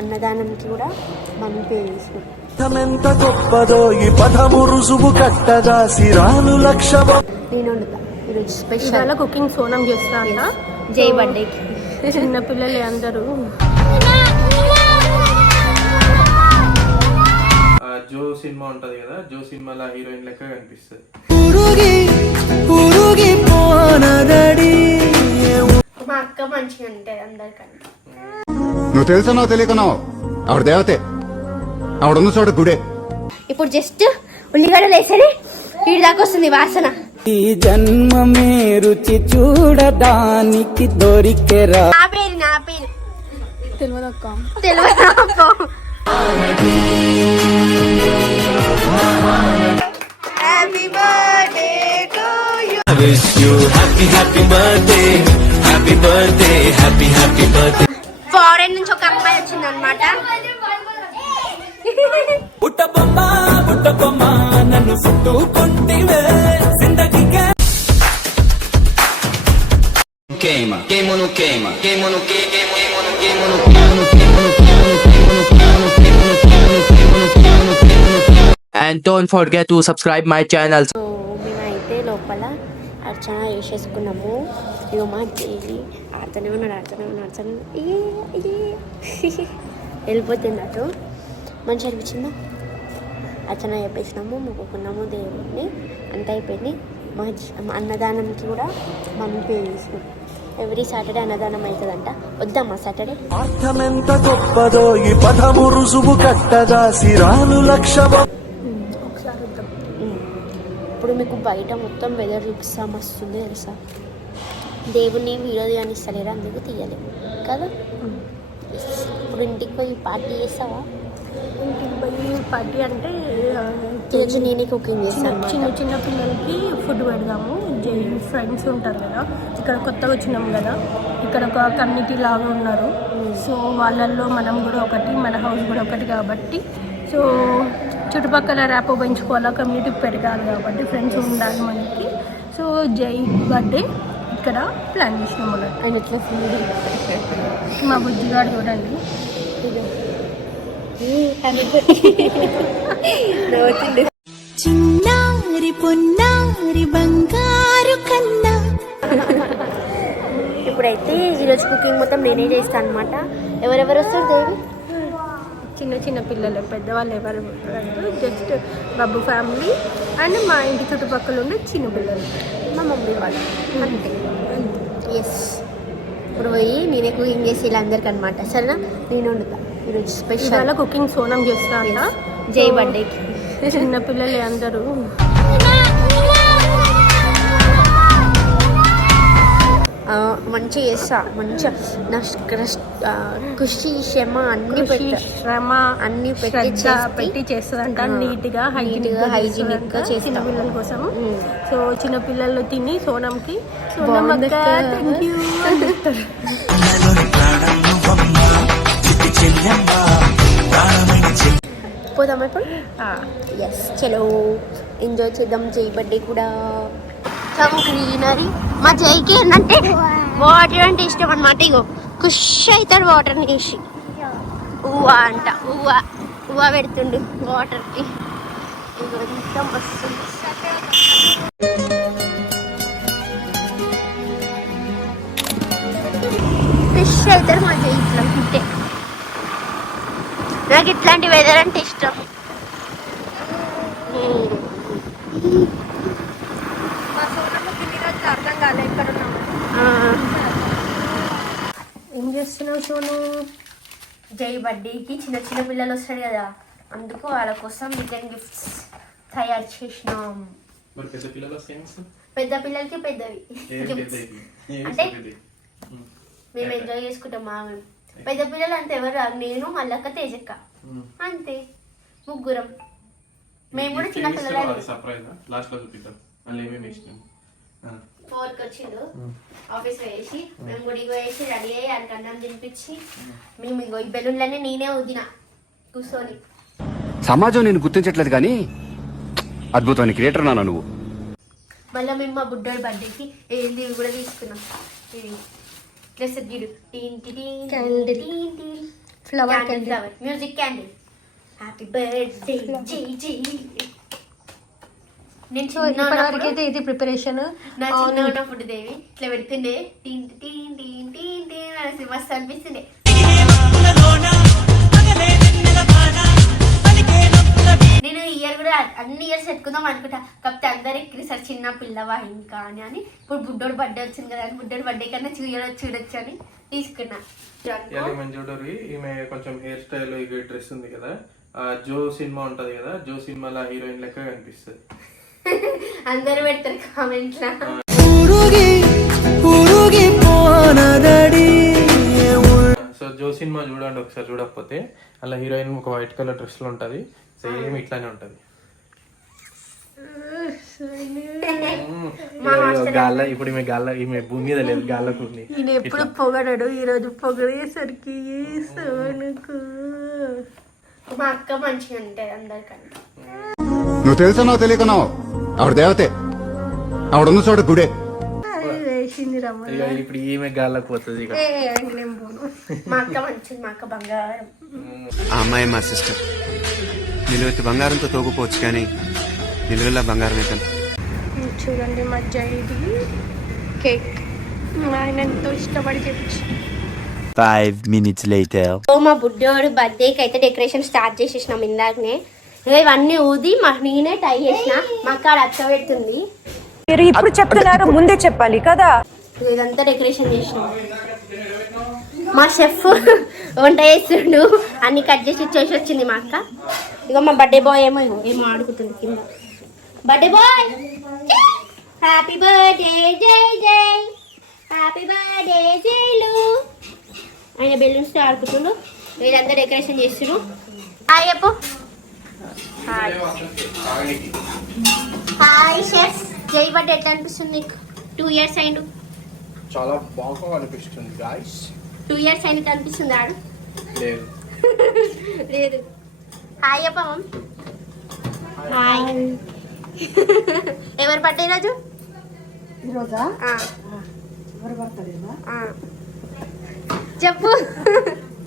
అన్నదానంకి కూడా money pay ఎంత గొప్పదో ఈ పదము రుజువు కట్టగా సిరాలు లక్ష నేను వండుతా. ఈరోజు స్పెషల్ కుకింగ్ సోనం చేస్తా అంట. జై బర్త్డేకి. చిన్న పిల్లలు అందరూ. ఆ జో సినిమా ఉంటది కదా జో సినిమాలో హీరోయిన్ లెక్క కనిపిస్తుంది. ఉరుగి ఉరుగి పోనదడి మా అక్క మంచిగా ఉంటుంది అందరికంటే నువ్వు తెలుసున్నావు తెలియకున్నావు ఆవిడ దేవతే. ఆవిడున్న చోట గుడే. ఇప్పుడు జస్ట్ ఉల్లిగడ్డలు వేసేది వీడి దాకా వస్తుంది వాసన. ఈ జన్మమే రుచి చూడడానికి దొరికెరా. నా పేరు నా పేరు. తెలియదు అక్క happy birthday to you foreign నుంచి ఒక అమ్మాయి వచ్చింది అనమాట పుట్టబొమ్మ పుట్టబొమ్మ నన్ను చుట్టుకుంటివే జిందగీకే queima, queimo no queima, queimo no que- queimo, queimo no queimo no queimo no queimo no queimo no queimo no queimo no queimo no queimo no queimo no queimo no queimo no queimo And don't forget to subscribe my channel. So మేమైతే లోపల అర్చన చేసేసుకున్నాము ఇగో మా daily ఆడుతూనే ఉన్నాడు ఆడుతూనే ఉన్నాడు ఆడుతూనే ఉన్నాడు. వెళ్ళిపోతుంది అటు. మంచిగా అనిపించిందా? అర్చన చెప్పేసినాము మొక్కుకున్నాము దేవుడిని అంత అయిపోయింది. మా అన్నదానంకి కూడా మనీ పే చేసినాం ఎవ్రీ సాటర్డే అన్నదానం అవుతుందంట. వద్దామా సాటర్డే అర్థమెంత గొప్పదో ఈ పదము రుజువు కట్టగా సిరాలు లక్ష. ఇప్పుడు మీకు బయట మొత్తం వెదర్ చూపిస్తా మస్తుంది తెలుసా? దేవుని వీడియో తీయనిస్తలేరు అందుకు తీయలేము కదా. ఇప్పుడు ఇంటికి పోయి పార్టీ చేస్తావా? ఇంటికి పోయి పార్టీ అంటే ఈరోజు నేనే కుకింగ్ చేస్తాను చిన్న చిన్న పిల్లలకి ఫుడ్ పెడదాము. ఫ్రెండ్స్ ఉంటారు కదా ఇక్కడ కొత్తగా వచ్చినాం కదా ఇక్కడ ఒక కమ్యూనిటీ లాగా ఉన్నారు. సో వాళ్ళల్లో మనం కూడా ఒకటి మన హౌస్ కూడా ఒకటి కాబట్టి సో చుట్టుపక్కల ర్యాపో పెంచుకోవాలా కమ్యూనిటీ పెరగాలి కాబట్టి ఫ్రెండ్స్ ఉండాలి మనకి. సో జై బర్త్డే. ఇక్కడ ప్లాన్ చేసినాం అన్నట్టు ఆయన ఇట్లా ఫుడ్ మా బుజ్జిగాడు చూడండి. చిన్నారి పొన్నారి బంగారు కన్నా. ఇప్పుడైతే ఈరోజు కుకింగ్ మొత్తం నేనే చేస్తాను అనమాట ఎవరెవరు వస్తారు దేవి? చిన్న చిన్న పిల్లలు పెద్దవాళ్ళు ఎవరు జస్ట్ బాబు ఫ్యామిలీ అండ్ మా ఇంటి చుట్టుపక్కల ఉండే చిన్న పిల్లలు. మా మమ్మీ వాళ్ళు. అంతే. ఎస్ ఇప్పుడు పోయి నేనే కుకింగ్ చేసి వీళ్ళందరికీ అనమాట సరేనా? నేను వండుతా. ఈరోజు స్పెషల్ కుకింగ్ సోనం చేస్తా జై బర్త్డేకి చిన్న పిల్లలు అందరూ. మంచిగా చేస్తా. మంచిగా నా ఖుషి క్షమ అన్ని కృషి పెట్టా. శ్రమ అన్ని పెట్టి పెట్టి చేస్తుందంట. నీట్గా, hygienic గా చేస్తా. చిన్న పిల్లల కోసం. సో చిన్న పిల్లలు తిని సోనంకి. సోనం అక్క. థ్యాంక్ యూ పోదామా ఇప్పుడు? ఎస్ చలో. ఎంజాయ్ చేద్దాం. జై బర్త్డే కూడా. సమ్ గ్రీనరీ మా జైకి ఏంటంటే వాటర్ అంటే ఇష్టం అనమాట ఇగో కుష్ అవుతాడు వాటర్ని వేసి ఉవ్వ అంట ఉవ్వ ఉవ్వ పెడుతుండు వాటర్కి ఇగో ఎంత వస్తుంది ఫిష్ అవుతారు మా జైట్లో ఉంటే. నాకు ఇట్లాంటి వెదర్ అంటే ఇష్టం అర్థం కాలే ఎక్కడ ఉన్నాము ఆ, ఏం చేస్తున్నావు సోను? జై బర్త్డేకి చిన్న చిన్న పిల్లలు వస్తాడు కదా. అందుకు వాళ్ళ కోసం రిటర్న్ గిఫ్ట్స్ తయారు చేసినాం. పెద్ద పిల్లలకి పెద్దవి అంటే. మేము ఎంజాయ్ చేసుకుంటాం మా పెద్ద పిల్లలు అంతే ఎవరు. నేను మల్లక్క తేజక్క. అంతే. ముగ్గురం. మేము కూడా చిన్న పిల్లలే సర్ప్రైజ్? లాస్ట్లో చూపిద్దాం. మళ్ళీ ఏమేమి ఇష్టం ఫోర్కి వచ్చిండు. ఆఫీస్ వేసి మేము గుడికి వేసి రెడీ అయ్యి ఆయనకి అన్నం తినిపించి మేము ఇగో ఈ బెలూన్లన్నీ నేనే వదిన కూర్చొని. సమాజం నేను గుర్తించట్లేదు కానీ అద్భుతమైన క్రియేటర్ నాన్న నువ్వు. మళ్ళీ మేము మా బుడ్డోడి బర్త్డేకి ఏంది ఇవి కూడా తీసుకున్నాం. ఇది ఇట్లా టీన్ flower candle candle flower music candle happy birthday Jai Jai నేను సో చిన్న ఇప్పటివరకు ఉన్నప్పుడు అయితే ఇది ప్రిపరేషన్. నా చిన్న ఉన్నప్పుడు దేవి ఇట్లా పెడుతుండే. టీన్ టీన్ టీన్ టీన్ టీన్ అనేసి మస్తు అనిపిస్తుండే. నేను ఇయర్ కూడా అన్ని ఇయర్స్ పెట్టుకుందాం అనుకుంటా. కాకపోతే అందరు ఎక్కిరి సార్ చిన్న పిల్లవా ఇంకా అని అని. ఇప్పుడు బుడ్డోడు బర్త్డే వచ్చింది కదా అని బుడ్డోడు బర్త్డే కన్నా చూడొచ్చు చూడొచ్చు అని తీసుకున్నా. ఈమె కొంచెం హెయిర్ స్టైల్ డ్రెస్ ఉంది కదా. జో సినిమా ఉంటది కదా జో సినిమాలో హీరోయిన్ లెక్క కనిపిస్తుంది. అందరు పెడతారు కామెంట్లా సో జో సినిమా చూడండి ఒకసారి చూడకపోతే అలా హీరోయిన్ ఒక వైట్ కలర్ డ్రెస్లో ఉంటది. సేమ్ ఇట్లానే ఉంటది. గాల్ల ఇప్పుడు ఈమె గాల్ల ఈమె భూమి మీద లేదు గాల్లకు ఉంది ఈయన ఎప్పుడు పొగడడు ఈరోజు పొగడేసరికి సోనుకు మా అక్క మంచిగా అందరికన్నా నువ్వు తెలుసా తెలియకనావు ఆవిడ దేవతే. ఆవిడున్న చోట గుడే. వేసింది రమ్మ ఇక ఇప్పుడు ఈమె గాల్లకు పోతుంది ఇక. ఏ నేను పోను. మా అక్క మంచిది మా అక్క బంగారం. ఆ అమ్మాయి మా సిస్టర్. నిలువెత్తి బంగారంతో తోగుపోవచ్చు కానీ నిలువెల్లా బంగారం అయితే చూడండి మధ్య ఇది కేక్. మా ఆయన ఎంతో ఇష్టపడి తెచ్చి. ఫైవ్ మినిట్స్ లేటర్ సో మా బుడ్డోడు బర్త్డేకి అయితే డెకరేషన్ స్టార్ట్ చేసేసినాం ఇందాకనే. ఇవన్నీ ఊది మా నేనే టై చేసిన. మా అక్క అచ్చ పెడుతుంది మీరు ఇప్పుడు చెప్తున్నారు ముందే చెప్పాలి కదా? ఇదంతా డెకరేషన్ చేసినాం. మా షెఫ్ వంట చేస్తుండు. అన్ని కట్ చేసి ఇచ్చేసి వచ్చింది మా అక్క. ఇక మా బర్త్డే బాయ్ ఏమో ఏమో ఆడుకుతుంది కింద. Birthday boy! Happy birthday Jai Jai! Happy birthday jail! ఆయన బెలూన్స్ ఆడుకుంటుండు. వీళ్ళంతా డెకరేషన్ చేస్తున్నారు చెప్పు. Hi hi chef Jai birthday ఎట్లా అనిపిస్తుంది నీకు? టూ ఇయర్స్ అయిండు. చాలా బాగా అనిపిస్తుంది గాయస్ టూ ఇయర్స్ అయినట్టు అనిపిస్తుంది? ఆడు లేదు. లేదు హాయ్ చెప్పమ్మ హాయ్ ఎవరు బర్త్డే రోజు? ఈరోజా? ఆ, ఎవరు బర్త్డేనా ఆ. చెప్పు.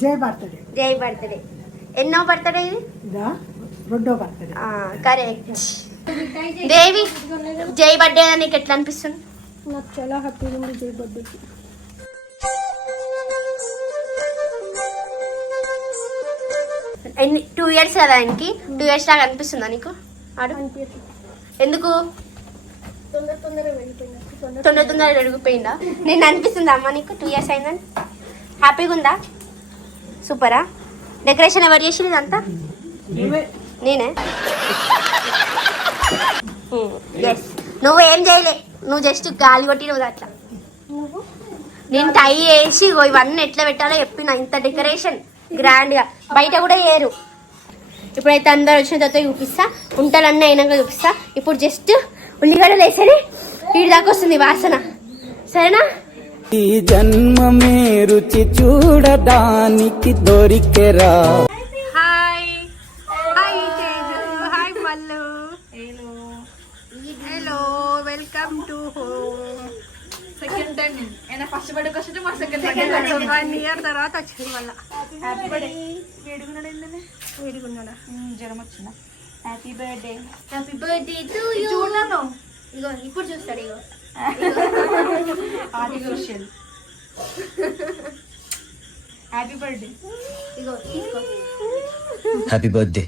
జై బర్త్డే జై బర్త్డే ఎన్నో బర్త్డే ఇది? ఇదా? రెండో బర్త్డే కరెక్ట్ దేవి జై బర్త్డే నీకు ఎట్లా అనిపిస్తుంది? నాకు చాలా హ్యాపీగా ఉంది జై బర్త్డేకి ఎన్ని టూ ఇయర్స్ కదా ఆయనకి? టూ ఇయర్స్ లాగా అనిపిస్తుందా నీకు? ఆడు. ఎందుకు? తొందర తొందర అడిగిపోయిందా నేను అనిపిస్తుందా అమ్మ నీకు? టూ ఇయర్స్ అయిందని? హ్యాపీగా ఉందా? సూపరా డెకరేషన్ ఎవరు చేసింది ఇదంతా? నేనే. ఎస్ నువ్వు ఏం చేయలే నువ్వు జస్ట్ గాలి కొట్టి నువ్వు అట్లా. నేను టై వేసి ఇవన్నీ ఎట్లా పెట్టాలో చెప్పిన ఇంత డెకరేషన్ గ్రాండ్గా బయట కూడా వేయరు ఇప్పుడైతే అందరు వచ్చిన తర్వాత చూపిస్తా ఉంటలన్నీ అయినాక చూపిస్తా. ఇప్పుడు జస్ట్ ఉల్లిగడ్డలు వేసేది వీడి దాకా వస్తుంది వాసన. సరేనా? ఈ జన్మమే రుచి చూడడానికి దొరికెరా. Welcome to home second time అయినా ఫస్ట్ బర్త్డే వచ్చింటే మా సెకండ్ బర్త్డే వన్ ఇయర్ తర్వాత వచ్చింది మళ్ళా. హ్యాపీ బర్త్డే వేడుకున్నాడు ఏంటనే వేడుకున్నాడా? జ్వరం వచ్చిందా? Happy birthday happy birthday to you చూడను ఇగో ఇప్పుడు చూస్తాడు ఇగో. ఆర్టిఫిషియల్ హ్యాపీ బర్త్డే ఇగో హ్యాపీ బర్త్డే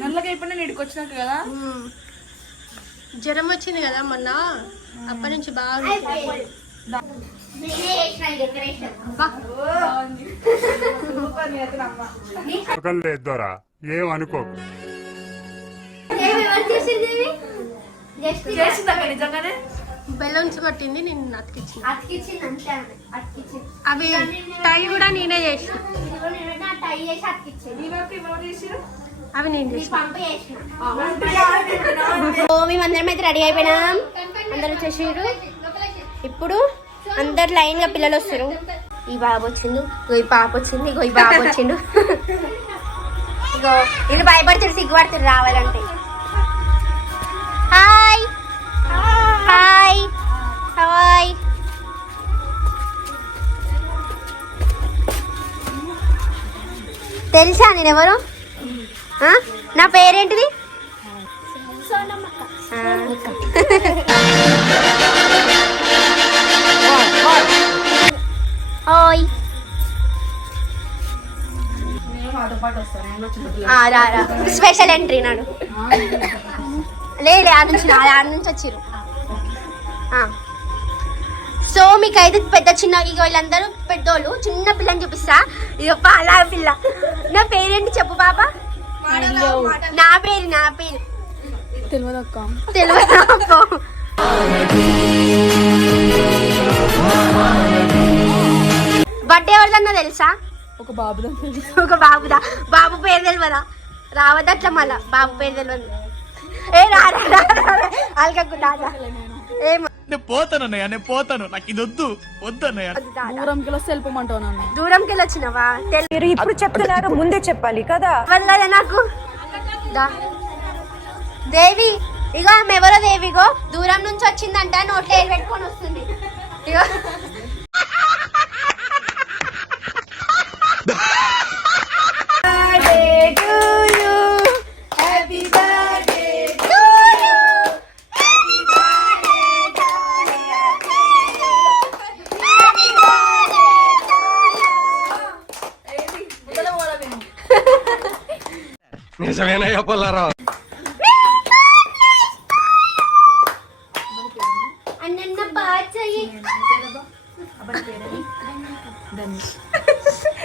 నల్లగా అయిపోయినా నీడికి వచ్చినాక కదా? జ్వరం వచ్చింది కదా మొన్న. అప్పటి నుంచి బాగా నేనే చేసిన ఈ డెకరేషన్ దొరా ఏం అనుకోకు. దేవి, ఎవరు చేసింది దేవి? Just నిజంగానే బెలూన్స్ పట్టింది నేను అతికిచ్చిన అతికిచ్చింది అంతే ఆమె. అతికిచ్చింది అవి టై కూడా నేనే చేసిన అవి నేను ఓ మేమందరం అయితే రెడీ అయిపోయినాం. అందరు వచ్చేసారు ఇప్పుడు అందరు లైన్గా పిల్లలు వస్తారు ఈ బాబు వచ్చిండు ఇగో ఈ పాప వచ్చింది ఇగో ఈ బాబు వచ్చిండు. ఇగో ఇది భయపడుతుంది సిగ్గుపడుతుంది రావాలంటే. హాయ్. హాయ్. హాయ్. తెలుసా నేను ఎవరు? నా పేరేంటిది? ఓయ్. ఆ, రా రా. స్పెషల్ ఎంట్రీ నాడు. లేదు ఆడ నుంచి ఆడ నుంచి వచ్చిర్రు. సో మీకు అయితే పెద్ద చిన్న ఇక వీళ్ళందరూ పెద్దోళ్ళు చిన్న పిల్లని చూపిస్తా. ఇక పాలా పిల్ల. నా పేరేంటి చెప్పు బాబా నా పేరు నా పేరు. తెలియదు తెలియదు? బర్త్డే ఎవరిదన్నా తెలుసా? ఒక బాబులో ఒక బాబుదా? బాబు పేరు తెలియదా రావద్దు అట్లా మళ్ళా. బాబు పేరు తెలియదు ఏ రా రా, రా, రా, రా. అలగకు దాదా ఏమో. నేను పోతానన్నయ్య నేను పోతాను. నాకు ఇది వద్దు వద్దన్నయ్య దూరంకి వస్తే వెళ్ళిపోమంటావు నన్ను. దూరంకి వెళ్ళి వచ్చినావా మీరు ఇప్పుడు చెప్తున్నారు ముందే చెప్పాలి కదా? తెలియదా నాకు. దేవి ఇగో ఆమె ఎవరో దేవిగో దూరం నుంచి వచ్చిందంట నోట్లో ఏరు పెట్టుకొని వస్తుంది. ఇగో. నిజమేనయ్య పొల్లారావు.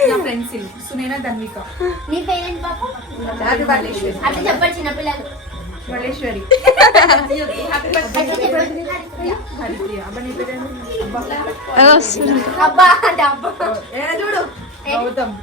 నా ఫ్రెండ్స్ సునేనా ధన్విక. నీ పేరెంట్ పాప అట్లా చెప్పండి చిన్నపిల్లలు. మల్లేశ్వరి అబ్బా అంటే అబ్బా. చూడు. గౌతమ్.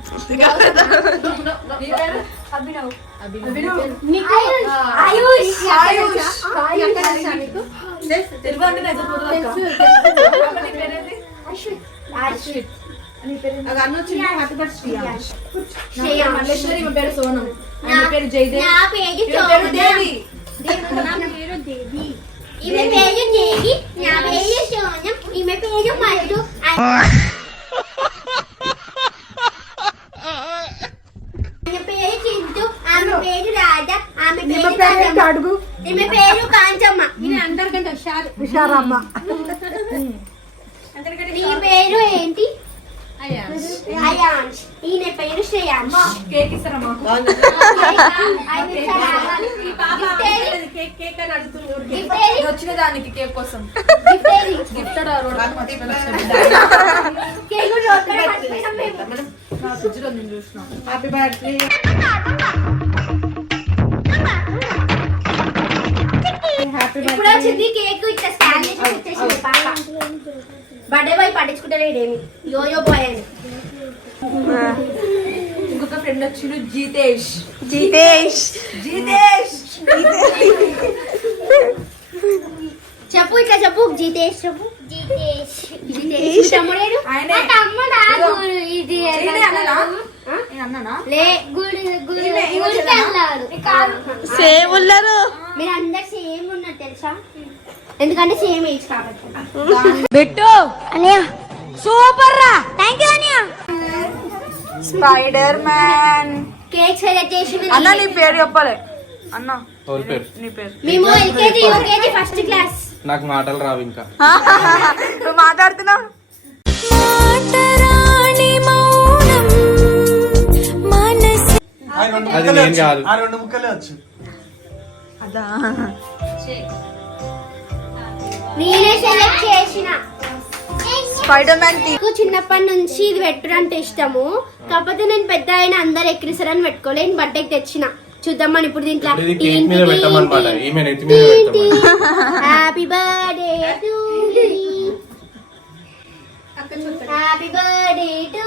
మల్లేశ్వరి ఈమె పేరు సోనం ఆమె పేరు జయదేవ్ నా పేరు ఈమె పేరు దేవి ఈమె పేరు దేవి నా పేరు సోనం ఈమె పేరు మధు ఆమె పేరు చింటూ ఆమె పేరు రాధ ఆమె పేరు కాంచమ్మ. అడుగు ఈమె పేరు కాంచమ్మ ఈమె అందరికంటే హుషారు హుషారమ్మ. నీ పేరు ఏంటి? ఈయన పేరు శ్రేయాంష్ కేక్ ఇస్తారా మాకు? కేక్ కేక్ అని అడుగుతుంది వచ్చిన దానికి కేక్ కోసం. గిఫ్ట్ హ్యాపీ బర్త్డే ఇప్పుడు వచ్చింది కేక్ ఇట్లా స్కాన్ చేసి పాప బర్త్డే బాయ్ పట్టించుకుంటలేడేమి యోయో బాయ్ అని. ఇంకొక ఫ్రెండ్ వచ్చిండు జీతేష్. జితేష్. జీతేష్. చెప్పు ఇట్లా చెప్పు. జితేష్ చెప్పు. జితేష్. జితేష్. తమ్ముడేడు ఆయనే. నా తమ్ముడా? ఇదిగో. గురు ఇది సేమ్ ఉన్నారు. మీరు అందరు సేమ్ తెలుసా ఎందుకంటే సేమ్ ఏజ్ కాబట్టి పెట్టు అనయ్య సూపర్ రా! థ్యాంక్ యూ అనయ్య స్పైడర్ మ్యాన్ కేక్ సెలెక్ట్ చేసి అన్న నీ పేరు చెప్పలే. అన్న పేరు? నీ పేరు. మేము ఎల్కేజీ యూకేజీ ఫస్ట్ క్లాస్ నాకు మాటలు రావు ఇంకా. నువ్వు మాట్లాడుతున్నావు? అది నేను కాదు. ఆ రెండు ముక్కలే వచ్చు. నేనే సెలెక్ట్ చేసిన. స్పైడర్ మ్యాన్ నాకు చిన్నప్పటి నుంచి ఇది పెట్టుడంటే ఇష్టము. కాకపోతే నేను పెద్ద అయిన అందరు ఎక్కిరిస్తారని పెట్టుకోలే నేను బర్త్డేకి తెచ్చిన. చూద్దామని ఇప్పుడు దీంట్లో happy birthday to happy birthday to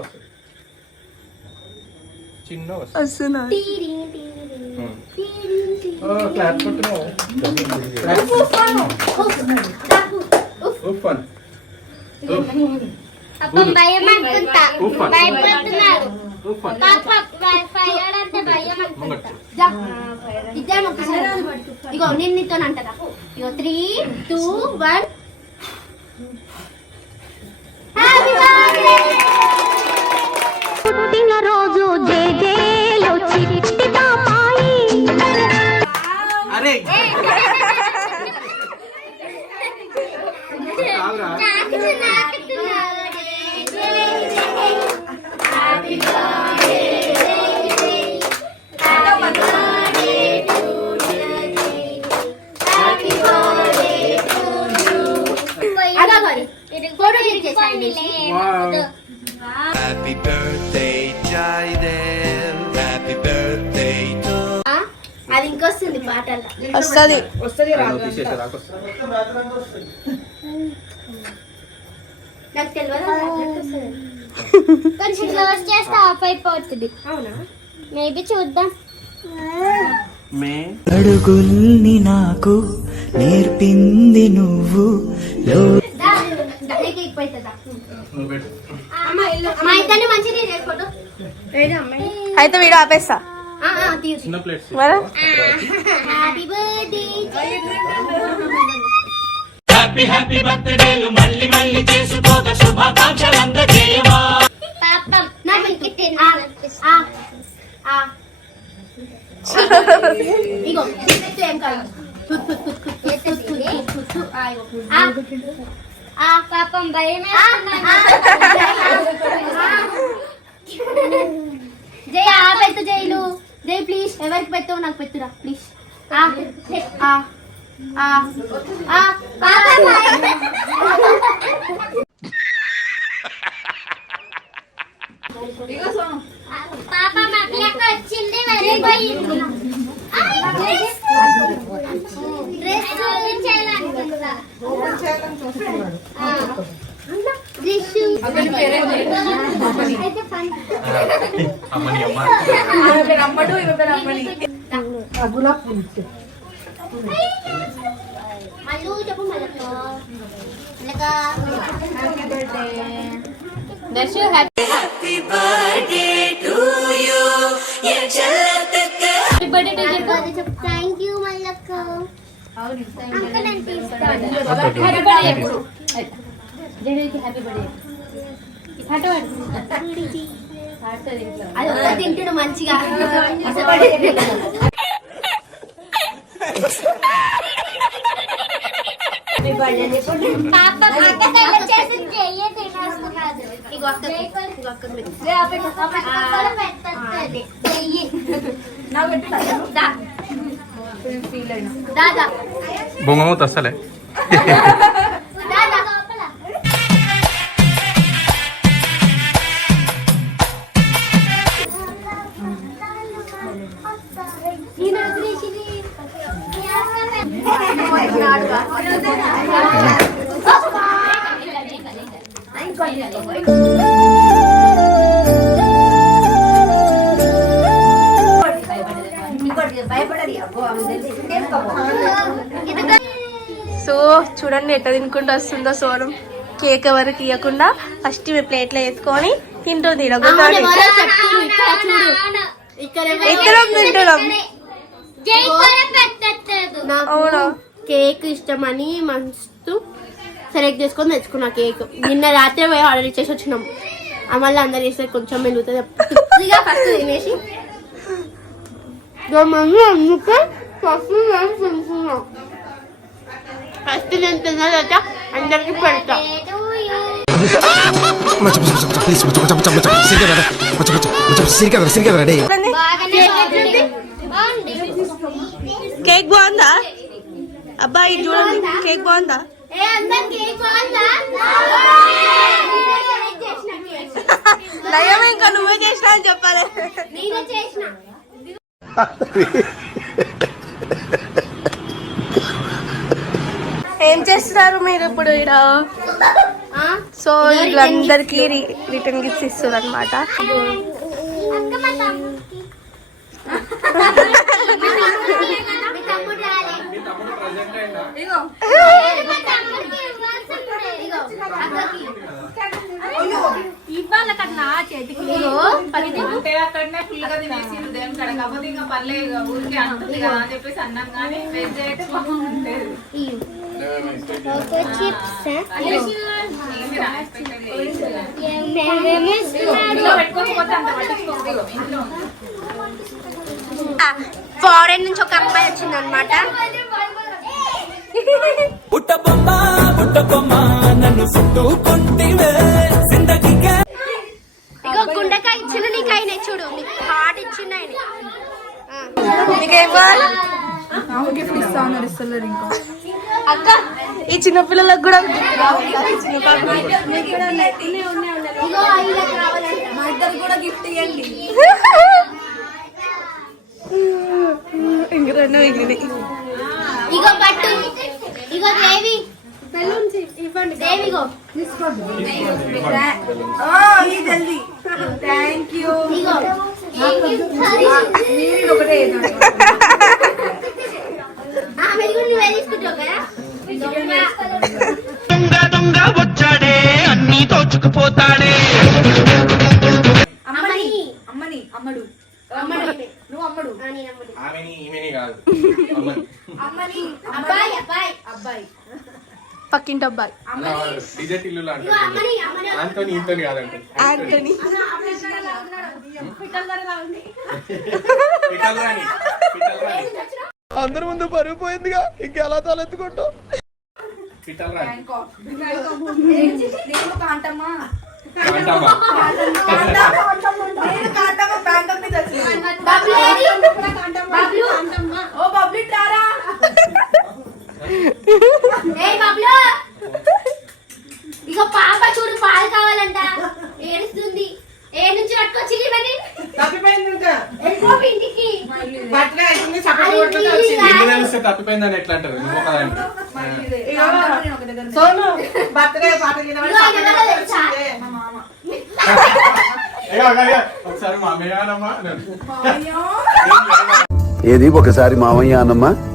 వస్తుంది చిన్న వస్తుంది ఇగో నేను నీతో ఇగో three two one happy birthday రోజు జేజేలో చిట్టి బామాయి అరే. వస్తుంది. నాకు తెలియదు కొంచెం క్లోజ్ చేస్తే ఆఫ్ అయిపోతుంది. అవునా? మేబీ చూద్దాం. అడుగుల్ని నాకు నేర్పింది నువ్వు. అయితే వీడియో ఆపేస్తా. आती है ना plate Varun happy birthday happy happy బర్త్డేలు మళ్ళీ మళ్ళీ చేసుకోగా శుభాకాంక్షలంతా చేయవా పాపం నాకు ఇంకెట్టే ఆ ఆ ఇగో ఏం కాదు ఆ పాపం భయం జయ ఆపైతే జైలు దే ప్లీజ్ ఎవరికి పెట్టావు నాకు పెట్టురా ప్లీజ్. పాప మాకు. వచ్చింది మరి అమ్మని అమ్మ పేరు అమ్మడు ఇవి పేరు అమ్మని గులాబ్ పూలు happy birthday to you happy birthday to చెప్పు థ్యాంక్ యూ మల్లక్క అంకుల్ అంటే హ్యాపీ బర్త్డే చెప్పు హ్యాపీ బర్త్డే అది ఒక్క తింటుడు మంచిగా. బొంగమవుతా అసలే చూడండి ఎట్లా తినుకుంటూ వస్తుందో సోనం కేక్ ఎవరికి ఇవ్వకుండా ఫస్ట్ మీ ప్లేట్లో వేసుకొని తింటుంది. ఇద్దరం తింటున్నాం? అవునా. కేక్ ఇష్టమని మస్తు సెలెక్ట్ చేసుకొని తెచ్చుకున్నా కేక్. నిన్న రాత్రి పోయి ఆర్డర్ ఇచ్చేసి వచ్చినాం. మళ్ళీ అందరు చేస్తే కొంచెం మెలుగుతుంది. ఫస్ట్ తినేసి. అందుకే ఫస్ట్ నేను తింటున్నాం ఫస్ట్ నేను అందరికి పెడతా. కేక్ బాగుందా? అబ్బా ఇది చూడండి. కేక్ బాగుందా? నయం ఇంకా నువ్వే చేసినా అని చెప్పాలి. చేసిన. ఏం చేస్తున్నారు మీరు ఇప్పుడు ఇక్కడ సో వీళ్ళందరికీ రిటర్న్ గిఫ్ట్స్ ఇస్తారు అనమాట అక్కకి ఇవాళ కన్నా చేతికి అంటే అక్కడనే ఫుల్గా తినేసి ఉదయం కడ కాకపోతే ఇంకా పల్లె ఇక ఊరికి అంటుంది కదా అని చెప్పేసి అన్నాం కానీ వెజ్ అయితే ఫారెన్ నుంచి ఒక అమ్మాయి వచ్చింది అనమాట బుట్ట బొమ్మ బుట్ట బొమ్మ. నన్ను చుట్టుకుంటివే జిందగీకే. ఇగో గుండెకాయ ఇచ్చిన నీకు ఆయన చూడు. నీకు హార్ట్ ఇచ్చిన ఆయన. అక్క ఈ చిన్న పిల్లలకు కూడా ఇగో ఐదులకు కావాలంట మా ఇద్దరు కూడా గిఫ్ట్ ఇవ్వండి. ఇంక రెండు మిగిలినాయి. ఇగో పట్టు. ఇగో దేవి. ఇవ్వండి దేవి ఇగో జల్దీ. Thank you. ఇగో మీరు ఒకటే ఆమె కూడా నువ్వే తీసుకుంటావు కదా? దొంగ దొంగ వచ్చాడే అన్ని దోచుకుపోతాడే. ఆంటోని కాదంటే ఆంటనీ అందరి ముందు పరుగు పోయిందిగా. ఇంకెలా నేను కాంటమ్మా నేను కాంటమ్మా బ్యాంకాక్ నుంచి వచ్చింది బబ్లు ఏది? బబ్లు ఓ బబ్లీ టారా ఏయ్ బబ్లు ఇగో పాప చూడు పాలు కావాలంట ఏడుస్తుంది ఏ నుంచి పట్టుకొచ్చి ఇవన్నీ తప్పిపోయింది ఇంకా వెళ్ళిపోయి ఇంటికి బట్టలు వేసింది చప్పట్లు అది కొట్టుకుంటూ నీళ్ళు వచ్చింది ఇల్లు తప్పిపోయిందని ఎట్లా అంటారు? నువ్వు ఒకదానికి సోను బర్త్డే. ఒకసారి అమ్మయ్యానమ్మా ఏది? ఒకసారి మామయ్య అన్నమ్మా. మాయా